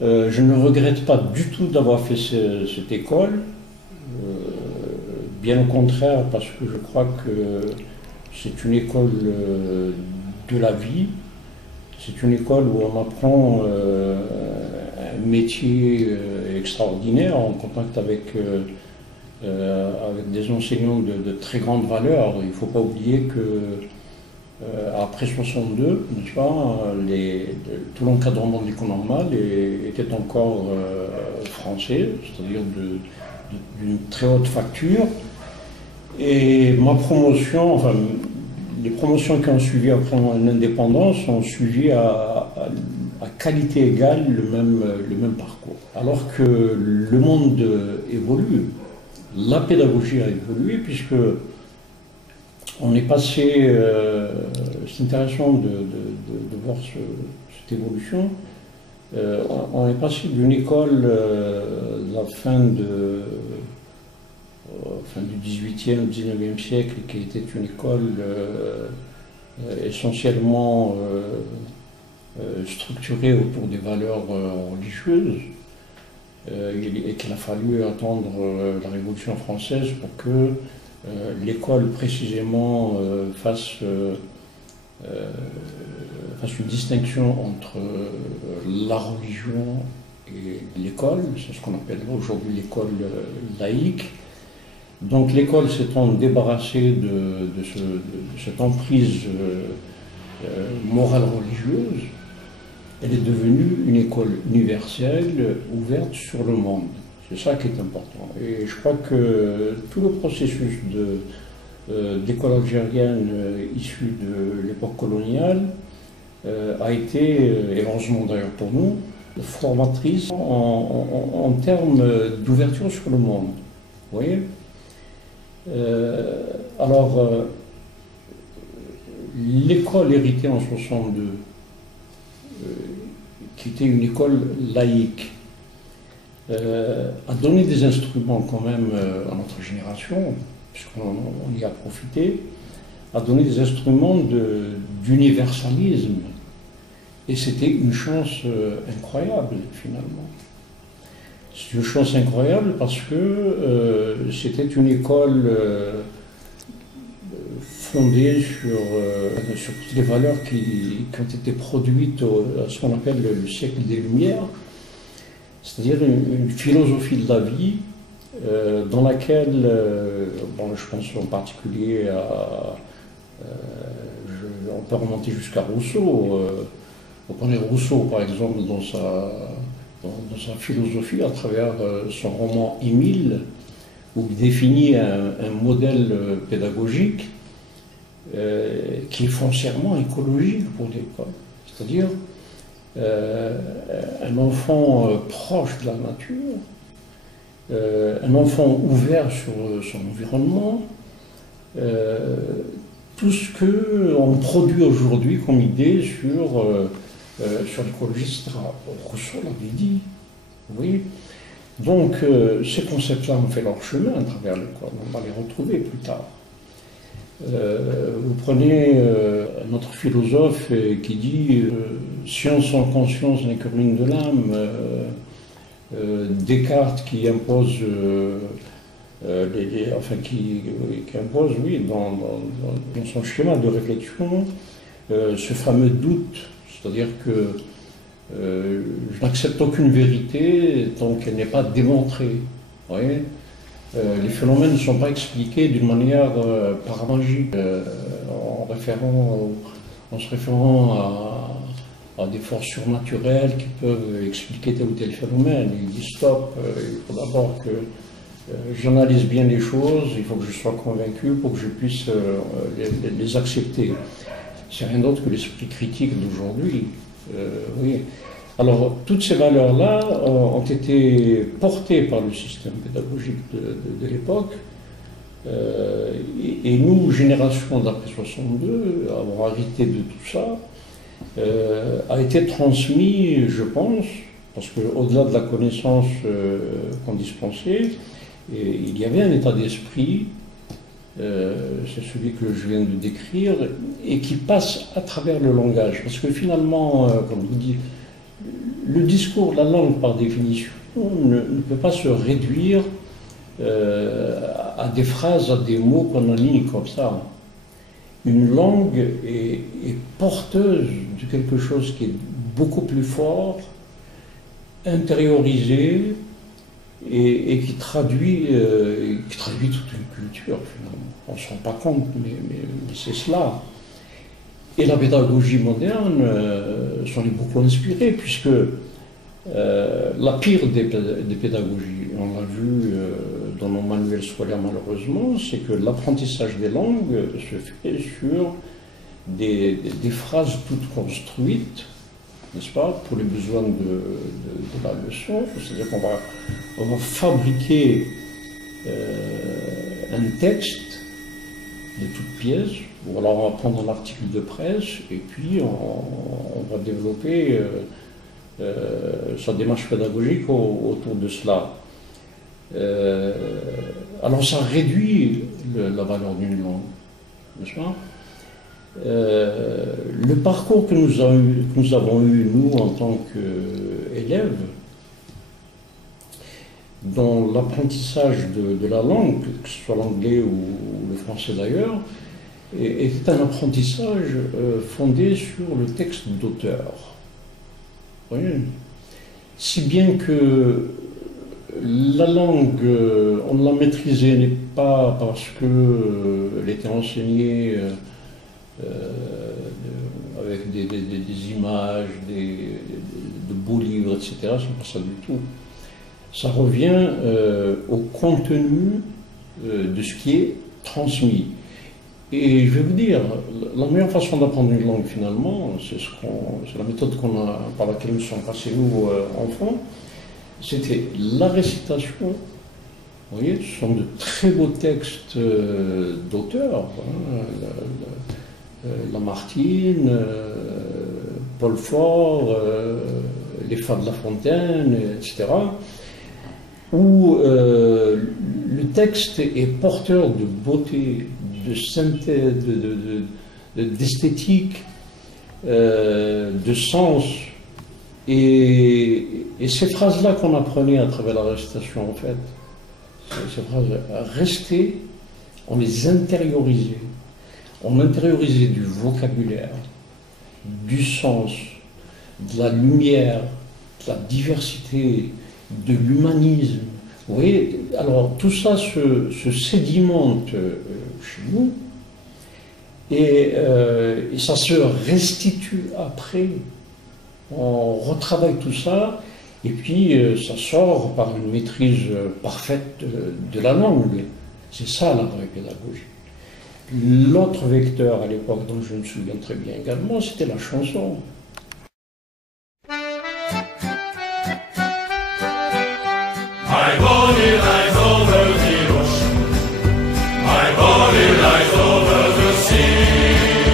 Je ne regrette pas du tout d'avoir fait cette école, bien au contraire, parce que je crois que c'est une école de la vie, c'est une école où on apprend un métier extraordinaire en contact avec des enseignants de très grande valeur. Il ne faut pas oublier que après 62, n'est-ce pas, tout l'encadrement de l'école normale était encore français, c'est-à-dire d'une très haute facture. Et ma promotion, enfin, les promotions qui ont suivi après l'indépendance ont suivi à qualité égale le même parcours. Alors que le monde évolue, la pédagogie a évolué, puisque on est passé, c'est intéressant de voir cette évolution, on est passé d'une école de la fin du XVIIIe, XIXe siècle, qui était une école essentiellement structurée autour des valeurs religieuses, et qu'il a fallu attendre la Révolution française pour que l'école précisément fasse une distinction entre la religion et l'école. C'est ce qu'on appelle aujourd'hui l'école laïque. Donc l'école s'étant débarrassée de cette emprise morale religieuse, elle est devenue une école universelle, ouverte sur le monde. C'est ça qui est important. Et je crois que tout le processus d'école algérienne issue de l'époque coloniale a été, et heureusement d'ailleurs pour nous, formatrice en termes d'ouverture sur le monde. Vous voyez ? L'école héritée en 62, qui était une école laïque, a donné des instruments quand même à notre génération, puisqu'on y a profité, a donné des instruments d'universalisme. Et c'était une chance incroyable, finalement. C'est une chance incroyable parce que c'était une école fondée sur toutes les valeurs qui ont été produites à ce qu'on appelle le siècle des Lumières, c'est-à-dire une philosophie de la vie dans laquelle, je pense en particulier on peut remonter jusqu'à Rousseau. On prenait Rousseau, par exemple, dans sa philosophie, à travers son roman Émile, où il définit un modèle pédagogique qui est foncièrement écologique pour l'école. C'est-à-dire un enfant proche de la nature, un enfant ouvert sur son environnement, tout ce qu'on produit aujourd'hui comme idée sur l'écologie, etc. Rousseau l'avait dit, oui. Donc ces concepts-là ont fait leur chemin à travers l'école, on va les retrouver plus tard. Vous prenez un autre philosophe qui dit science sans conscience n'est que ruine de l'âme. Descartes qui impose, qui impose, oui, dans son schéma de réflexion, ce fameux doute, c'est-à-dire que je n'accepte aucune vérité tant qu'elle n'est pas démontrée. Vous voyez, les phénomènes ne sont pas expliqués d'une manière paramagique, en se référant à des forces surnaturelles qui peuvent expliquer tel ou tel phénomène. Il dit stop, il faut d'abord que j'analyse bien les choses, il faut que je sois convaincu pour que je puisse les accepter. C'est rien d'autre que l'esprit critique d'aujourd'hui. Oui. Alors, toutes ces valeurs-là ont été portées par le système pédagogique de l'époque. Et nous, génération d'après 62, avoir hérité de tout ça, a été transmis, je pense, parce qu'au-delà de la connaissance qu'on dispensait, il y avait un état d'esprit, c'est celui que je viens de décrire, et qui passe à travers le langage. Parce que finalement, comme vous dites, le discours, la langue par définition, ne peut pas se réduire à des phrases, à des mots qu'on aligne comme ça. Une langue est porteuse de quelque chose qui est beaucoup plus fort, intériorisé, et qui traduit toute une culture, finalement. On ne se rend pas compte, mais c'est cela. Et la pédagogie moderne s'en est beaucoup inspirée, puisque la pire des pédagogies, on l'a vu dans nos manuels scolaires malheureusement, c'est que l'apprentissage des langues se fait sur des phrases toutes construites, n'est-ce pas, pour les besoins de la leçon. C'est-à-dire qu'on va fabriquer un texte de toutes pièces, ou alors on va prendre un article de presse, et puis on va développer sa démarche pédagogique autour de cela. Alors ça réduit la valeur d'une langue, n'est-ce pas? Le parcours que nous avons eu, nous, en tant qu'élèves, dans l'apprentissage de la langue, que ce soit l'anglais ou le français d'ailleurs, était un apprentissage fondé sur le texte d'auteur. Si bien que la langue, on la maîtrisait pas parce qu'elle était enseignée avec des images, de beaux livres, etc. C'est pas ça du tout. Ça revient au contenu de ce qui est transmis. Et je vais vous dire, la meilleure façon d'apprendre une langue finalement, c'est la méthode par laquelle nous sommes passés nous enfants, c'était la récitation. Vous voyez, ce sont de très beaux textes d'auteurs, Lamartine, Paul Fort, les Fats de La Fontaine, etc., où le texte est porteur de beauté, de synthèse, d'esthétique, de sens. Et ces phrases-là qu'on apprenait à travers la récitation, en fait, ces phrases restaient, on les intériorisait. On intériorisait du vocabulaire, du sens, de la lumière, de la diversité, de l'humanisme. Vous voyez, alors tout ça se sédimente chez nous et ça se restitue après. On retravaille tout ça et puis ça sort par une maîtrise parfaite de la langue. C'est ça la vraie pédagogie. L'autre vecteur à l'époque dont je me souviens très bien également, c'était la chanson. My body lies over the ocean, my body lies over the sea,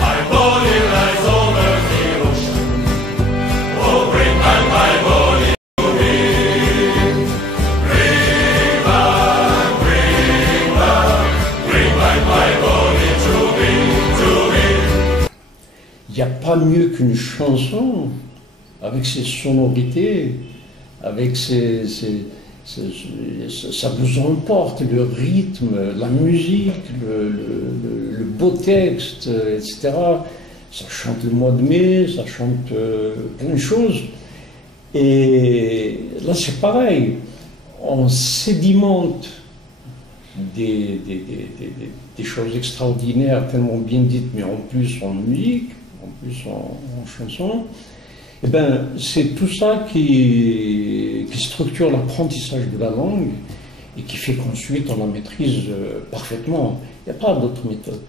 my body lies over the ocean, oh bring back my body to me, bring back my body to me. Il n'y a pas mieux qu'une chanson, avec ses sonorités, avec ça vous emporte, le rythme, la musique, le beau texte, etc. Ça chante le mois de mai, ça chante plein de choses. Et là c'est pareil, on sédimente des choses extraordinaires, tellement bien dites, mais en plus en musique, en plus en chanson. Eh bien, c'est tout ça qui structure l'apprentissage de la langue et qui fait qu'ensuite on la maîtrise parfaitement. Il n'y a pas d'autre méthode.